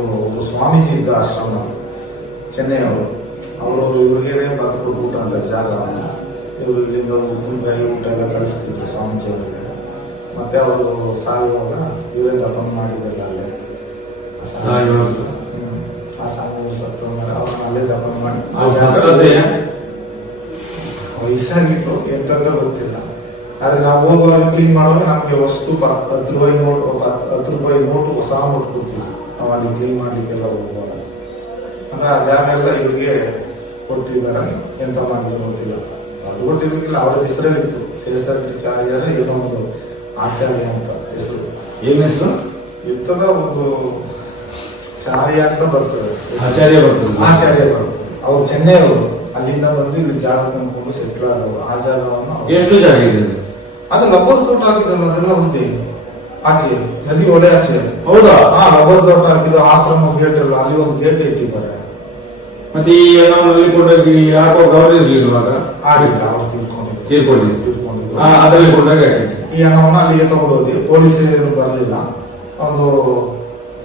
ಒಬ್ಬರು ಸ್ವಾಮೀಜಿ ಇದ್ದ ಆಶ್ರಮ ಚೆನ್ನೈಯವರು, ಅವರು ಇವರಿಗೆ ಬದುಕು ಊಟ ಅಂತ ಜಾಗ, ಇವರು ಇಲ್ಲಿಂದ ಉಪ್ಪಿನಕಾಯಿ ಊಟ ಎಲ್ಲ ಕಳಿಸ್ತಿದ್ರು ಸ್ವಾಮೀಜಿ ಅವರಿಗೆ. ಮತ್ತೆ ಅವರು ಸಾಯುವಾಗ ಇವರೇ ದಫನ್ ಮಾಡಿದ್ದೆಲ್ಲ ಅಲ್ಲೇ. ಆ ಸ್ವಾಮಿ ಸತ್ತು ಅವ್ರನ್ನ ಅಲ್ಲೇ ದಫನ್ ಮಾಡಿ ವಯಸ್ಸಾಗಿತ್ತು ಎಂತಂತ ಗೊತ್ತಿಲ್ಲ. ಆದ್ರೆ ನಾವು ಹೋಗುವಾಗ ಕ್ಲೀನ್ ಮಾಡುವಾಗ ನಮಗೆ ವಸ್ತು 10 ರೂಪಾಯಿ ನೋಟು 10 ರೂಪಾಯಿ ನೋಟು ಹೊಸ ನೋಟು ಕೊಡ್ತೀವಿ ನಾವು ಅಲ್ಲಿ ಕ್ಲೀನ್ ಮಾಡ್ಲಿಕ್ಕೆಲ್ಲ ಹೋಗುವಾಗ. ಅಂದ್ರೆ ಆ ಜಾಗ ಎಲ್ಲ ಇವರಿಗೆ ಕೊಟ್ಟಿದ್ದಾರೆ, ಎಂತ ಮಾಡಿದ್ರು ಗೊತ್ತಿಲ್ಲ. ಅದು ಕೊಟ್ಟಿರ್ಲಿಕ್ಕಿಲ್ಲ, ಅವರ ಹೆಸರಲ್ಲಿತ್ತು ಶೇಷಾಚಾರ್ಯರ ಏನೋ ಒಂದು ಆಚಾರ್ಯ ಅಂತ ಹೆಸರು. ಏನ್ ಹೆಸರು ಇರ್ತದ ಒಂದು ಚಾರ್ಯ ಅಂತ ಬರ್ತದೆ, ಆಚಾರ್ಯ ಬರ್ತದೆ. ಆಚಾರ್ಯ ಬರ್ತದೆ. ಅವ್ರು ಚೆನ್ನೈಯವರು, ಅಲ್ಲಿಂದ ಬಂದು ಇಲ್ಲಿ ಜಾಗ ಕೊಂಡ್ಕೊಂಡು ಸೆಟ್ಲ್ ಆದವರು. ಆ ಜಾಗವನ್ನು ಎಷ್ಟು ಜಾಗ ಇದೆ ಅದು ರಬ್ಬರ್ ತೋಟ ಹಾಕಿದಲ್ಲ, ಅದೆಲ್ಲ ಒಂದೇ ಆಚೆ ನದಿ ಒಡೆ ಆಚೆ. ಹೌದಾ? ರಬ್ಬರ್ ತೋಟ ಹಾಕಿದ ಆಶ್ರಮ ಗೇಟ್ ಎಲ್ಲ, ಅಲ್ಲಿ ಒಂದು ಗೇಟ್ ಇಟ್ಟಿದ್ದಾರೆ. ಮತ್ತೆ ಈ ಹಣವನ್ನು ಕೊಡೋಕೆ ಯಾಕೋ ಗೌರವ ಇರ್ಲಿಲ್ವಾಗ? ಆಗಿಲ್ಲ, ಅವರು ತೀರ್ಕೊಂಡಿದ್ರು. ಅದರಲ್ಲಿ ಕೊಟ್ಟಾಗ ಈ ಹಣವನ್ನು ಅಲ್ಲಿಗೆ ತಗೊಂಡೋಗಿ ಪೊಲೀಸರು ಬರಲಿಲ್ಲ. ಒಂದು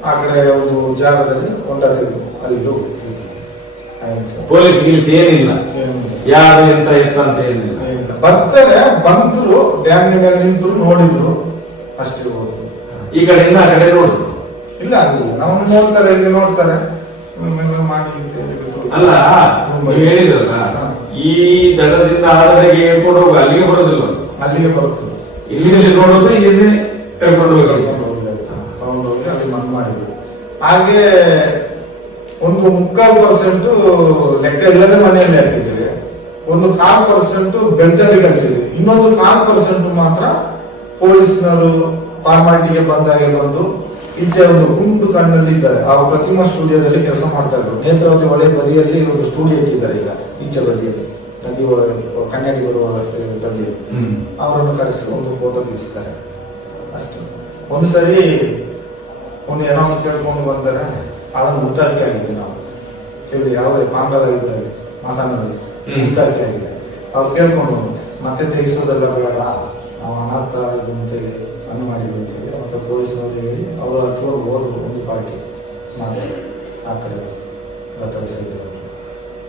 ಆ ಕಡೆ ಒಂದು ಜಾಗದಲ್ಲಿ ಹೊಂಡ ತೆಗೆದು ಅಲ್ಲಿಗೆ ಪೊಲೀಸ್ ಗಿಲ್ಸ್ ಏನಿಲ್ಲ, ಯಾರು ಎಂತ ಅಂತ ಏನಿಲ್ಲ. ಬರ್ತಾರೆ, ಬಂದ್ರು ಡ್ಯಾಮ್ ಮೇಲೆ ನಿಂತರು, ನೋಡಿದ್ರು ಅಷ್ಟೇ. ಹೋದ್ರು ಈ ಕಡೆಯಿಂದ ಆ ಕಡೆ ನೋಡುದು ಇಲ್ಲ, ಆಗಿಲ್ಲ. ನಾವು ನೋಡ್ತಾರೆ, ಇಲ್ಲಿ ನೋಡ್ತಾರೆ ಮಾಡಿ. ಅಲ್ಲ, ನೀವು ಹೇಳಿದ್ರಲ್ಲ ಈ ದಡದಿಂದ ಆ ದಡಗೆ ಹೇಳ್ಕೊಂಡು ಹೋಗ, ಅಲ್ಲಿಗೆ ಬರೋದಿಲ್ಲ. ಅಲ್ಲಿಗೆ ಬರುತ್ತಿಲ್ಲ, ಇಲ್ಲಿ ನೋಡೋದು ಇಲ್ಲಿ ಕರ್ಕೊಂಡು ಹೋಗಿ ತಗೊಂಡೋಗಿ ಅಲ್ಲಿ ಮಣ್ಣು ಮಾಡಿದ್ವಿ. ಹಾಗೆ ಒಂದು 3/4% ಲೆಕ್ಕ ಇಲ್ಲದೆ ಮನೆಯಲ್ಲಿ ಹಾಕಿದ್ದೀವಿ, ಒಂದು 4% ಬೆಳ್ತಲ್ಲಿ ಕಳಿಸಿದ್ವಿ, ಇನ್ನೊಂದು 4% ಮಾತ್ರ ಪೊಲೀಸ್ನವರು ಫಾರ್ಮಾಲಿಟಿಗೆ ಬಂದಾಗೆ ಬಂದು ಈಚೆ ಒಂದು ಗುಂಡು ಕಣ್ಣಲ್ಲಿ ಇದ್ದಾರೆ. ಆ ಪ್ರತಿಮಾ ಸ್ಟುಡಿಯೋದಲ್ಲಿ ಕೆಲಸ ಮಾಡ್ತಾ ಇದ್ರು. ನೇತ್ರಾವತಿ ಒಳ್ಳೆ ಬದಿಯಲ್ಲಿ ಒಂದು ಸ್ಟುಡಿಯೋ ಇಟ್ಟಿದ್ದಾರೆ ಈಗ, ಈಚೆ ಬದಿಯಲ್ಲಿ ನದಿ ಕನ್ಯಾಡಿ ಬರುವ ರಸ್ತೆ ಬದಿಯಲ್ಲಿ. ಅವರನ್ನು ಕರೆಸಿ ಒಂದು ಫೋಟೋ ತೆಗಿಸ್ತಾರೆ ಅಷ್ಟೇ. ಒಂದು ಸರಿ ಒಂದು ಏನೋ ಕೇಳ್ಕೊಂಡು ಬಂದರೆ ಅದನ್ನು ಮುದ್ದಾರಿಕೆ ಆಗಿದೆ. ನಾವು ಕೇಳಿ ಯಾವುದೇ ಪಾಂಗಲಾಗಿದ್ದಾರೆ ಮಾಸಾನದಲ್ಲಿ ಮುದ್ದಾರಿಕೆ ಆಗಿದೆ. ಅವ್ರು ಕೇಳ್ಕೊಂಡು ಮತ್ತೆ ತೆಗಿಸೋದೆಲ್ಲ ಬೇಡ, ನಾವು ಅನಾಥ ಇದನ್ನು ಅನ್ನು ಮಾಡಿದ್ದೀವಿ ಮತ್ತೆ ಪೊಲೀಸ್ನವ್ರು ಹೇಳಿ ಅವರು ಹತ್ರ ಹೋದ್ರು. ಒಂದು ಪಾರ್ಟಿ ಮಾತಾಡಿ ಆ ಕಡೆ ಸೈಡ್